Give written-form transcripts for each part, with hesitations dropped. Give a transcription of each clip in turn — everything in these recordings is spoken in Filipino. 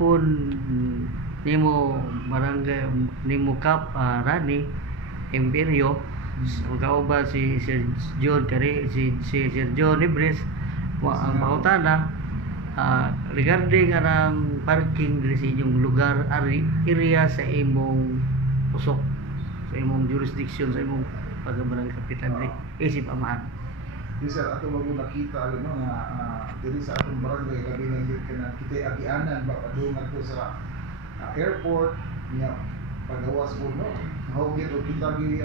gihapon nimo barangay nimo Kap Rani Imperio kauban si Sir John kari si Sir John Libres ang pangutana regarding anang parking diri sa inyong lugar area sa imong usok sa imong jurisdiction sa imong pagbarangay kapitan diri isip amahan. Yes sir, ato bago nakita nga diri sa atong barangay labi na kita agianan ba padungan to sa airport niya pagawas mo no hawgit o kita gi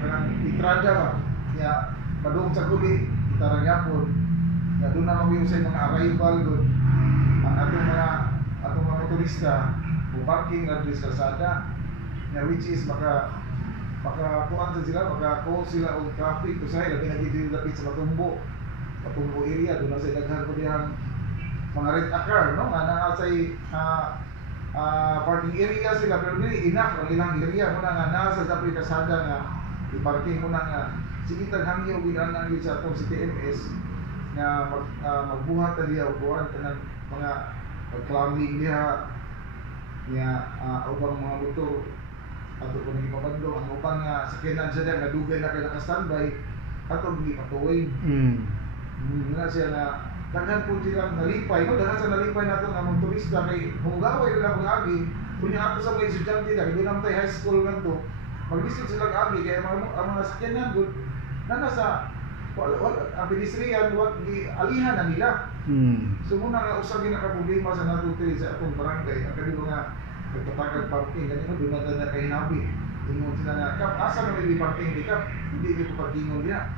kanang itrada ba niya padung sa guli kita ra gyapon nga doon na mag-usay mga arrival doon ang atong mga motorista o parking na diri sa kalsada nga which is maka kuan sila maka-call sila og traffic kusay labi na dito lapit sa Matumbo area doon na sa daghan ko diyang mga rent a car no nga naa say parking area sila pero dili enough ang ilang area mo na nga naa sa dapat kasada nga i-parking mo na nga sige taghangyo ginan gyud sa atong CTMS nga magbuhat ta diha og kuan kanang mga pag-clubbing diha nga ubang mga motor ato ko nang ipabando ang uban nga sakyanan siya nga dugay na kay naka-standby ato gi patuoy na siya na daghan po sila nalipay no daghan sa nalipay nato nga mga turista kay humugaway na mga agi kunya ato sa mga estudyante na kay dunam tay high school ngadto mag-visit sila agi kay ang mga sakyanan gud nana sa wala ang pedestrian wag gi alihan na nila so muna nga usa gi naka problema sa nato sa atong barangay ang kani mga nagpatagal parking ganito doon na kay hinabi ingon sila nga kap asa na may parking di kap hindi ko parkingon diha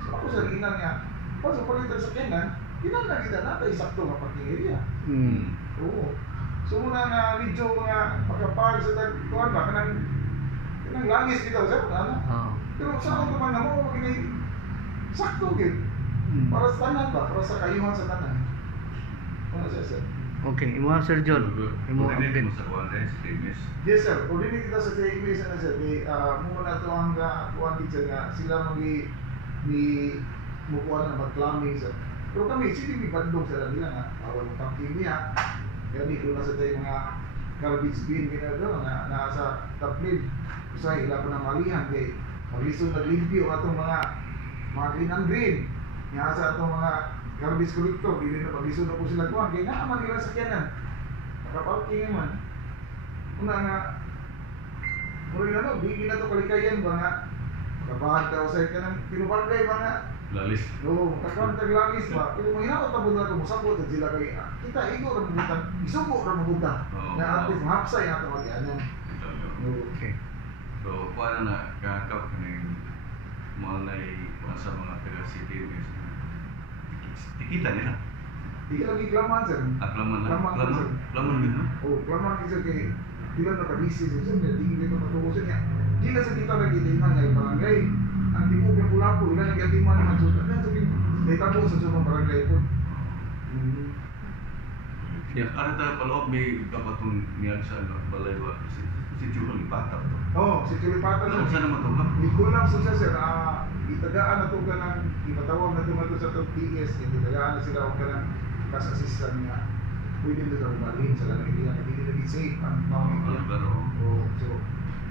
so ako sa ginan nga pag sa palitan sa kenan ginan na kita natay sakto nga parking area oo so muna nga medyo mga pagkapag sa kuan ba kanang langis kita sa ano pero sa ako man mo magiging sakto gid para sa tanan ba para sa kayuhan sa tanan ano sir. Okay, imo Sir John. Imo din sa kuan sa TMS. Yes sir, kung dili kita sa TMS na sir, mo na to ang kuan teacher nga sila magi ni mo kuan na mag-plumbing sir. Pero kami sige ni bandong sa nila nga awal mo parking niya. Kaya di ko na sa tayo mga garbage bin kinado nga naa sa taplid. Usay ila pa na malihan kay maglisod na limpyo atong mga green and green. Nga sa atong mga garbage collector, dili na paglisod na po sila kuhan kaya naaman nila sakyanan nakaparking naman una nga muli na no, bigin na ito kalikayan ba nga makabahad ka o sa ikanang pinubargay ba nga lalis oo, kakantag lalis ba pero mga hinakot na po na ito musabot at sila kay kita, igo na mabutan isubo na mabutan nga at least mahapsay nga ito mag-ianan okay so kuha na kakap kaning mga sa mga taga-CTMS tikita nila. Di ka lagi klaman sir. Klaman din no? Oo, klaman kasi kay di lang nakabisi sir. Di dito patubusin niya. Di na sa kita lagi di man ngay barangay. Ang tipo ng pula-pula ilan nagatiman naman so kan sabi may tabo sa mga barangay po. Ya, ada ta paloob may kapatong niya sa balay wa si Julie Lipata to. Oh, si Julie Lipata Ano sa naman to ha? Di kulang sa sir itagaan na ito ka ng ipatawag na ito sa itong PS itagaan na sila o ka ng cash assistant nga pwede nito umalhin sa lang hindi lagi safe ang pamang niya so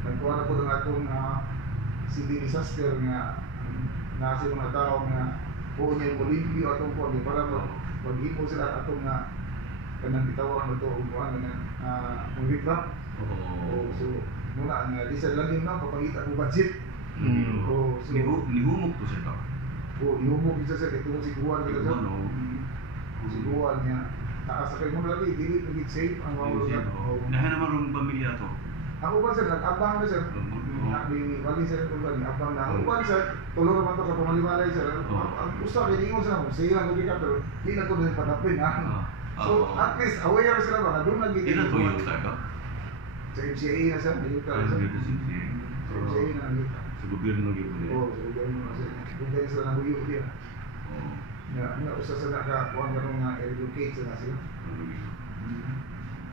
nagkuha na po ng atong city disaster nga nasa mga tao nga po niya yung olimpio atong po para mag-hipo sila atong nga kanang bitawag na ito umuhan na mag-recap so muna nga di sa lang yun na papangita mo budget so nihumok to siya. Nihumok isa siya kaya si Guan kita siya. Si Guan niya. Nakasakay mo lagi, dili naging safe ang mga lugar. Nahan naman rin pamilya to. Ako ba sir, nag-abang na sir. Bali sir, nag-abang na. Ako ba sir, tulong naman to sa pamalimalay sir. Ang gusto, kiningon sila, sige lang naging pero di na ko din padapin. So at least aware sila ba na doon naging Di na to yung tayo? Sa MCA na sir, naging ka. Sa MCA na naging ka. Sa gobyerno ng Gibulit. Oo, sa gobyerno kasi gobyerno sila ng huyok din. Nga usa sa nakakuha nga nga educate sila sila.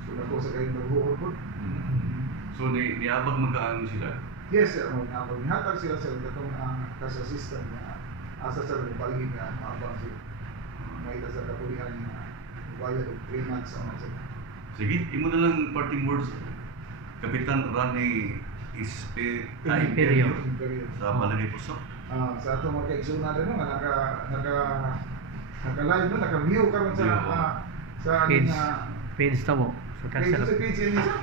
So nako sa kayong naghuhod po. So niabag magkaano sila? Yes sir, niabag. Nihatag sila sa itong cash assistant na asa sa paligid na maabang sila. May ita sa kapulihan na bayad og 3 months sa mga. Sige, imo na lang parting words. Kapitan Rani Imperio. sa Balay Puso. Sa atong mga kaigsunan din nga naka-live no, naka-view karon sa aning Page na mo. So, page sa page niya sa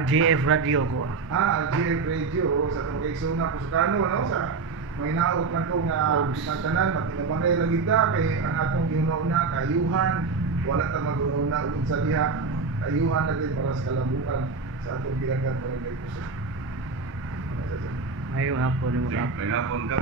RGF Radio ko. RGF Radio sa atong kaigsunan Pusukano no, sa may naot man to nga tanan matinabangay lang kita kay ang atong gihunauna kayuhan, wala ta mag-una unsa diha, kayuhan na din para sa kalambukan sa atong bilanggan Barangay Puso. Ngayong hapon ni mo Sige, may hapon ka.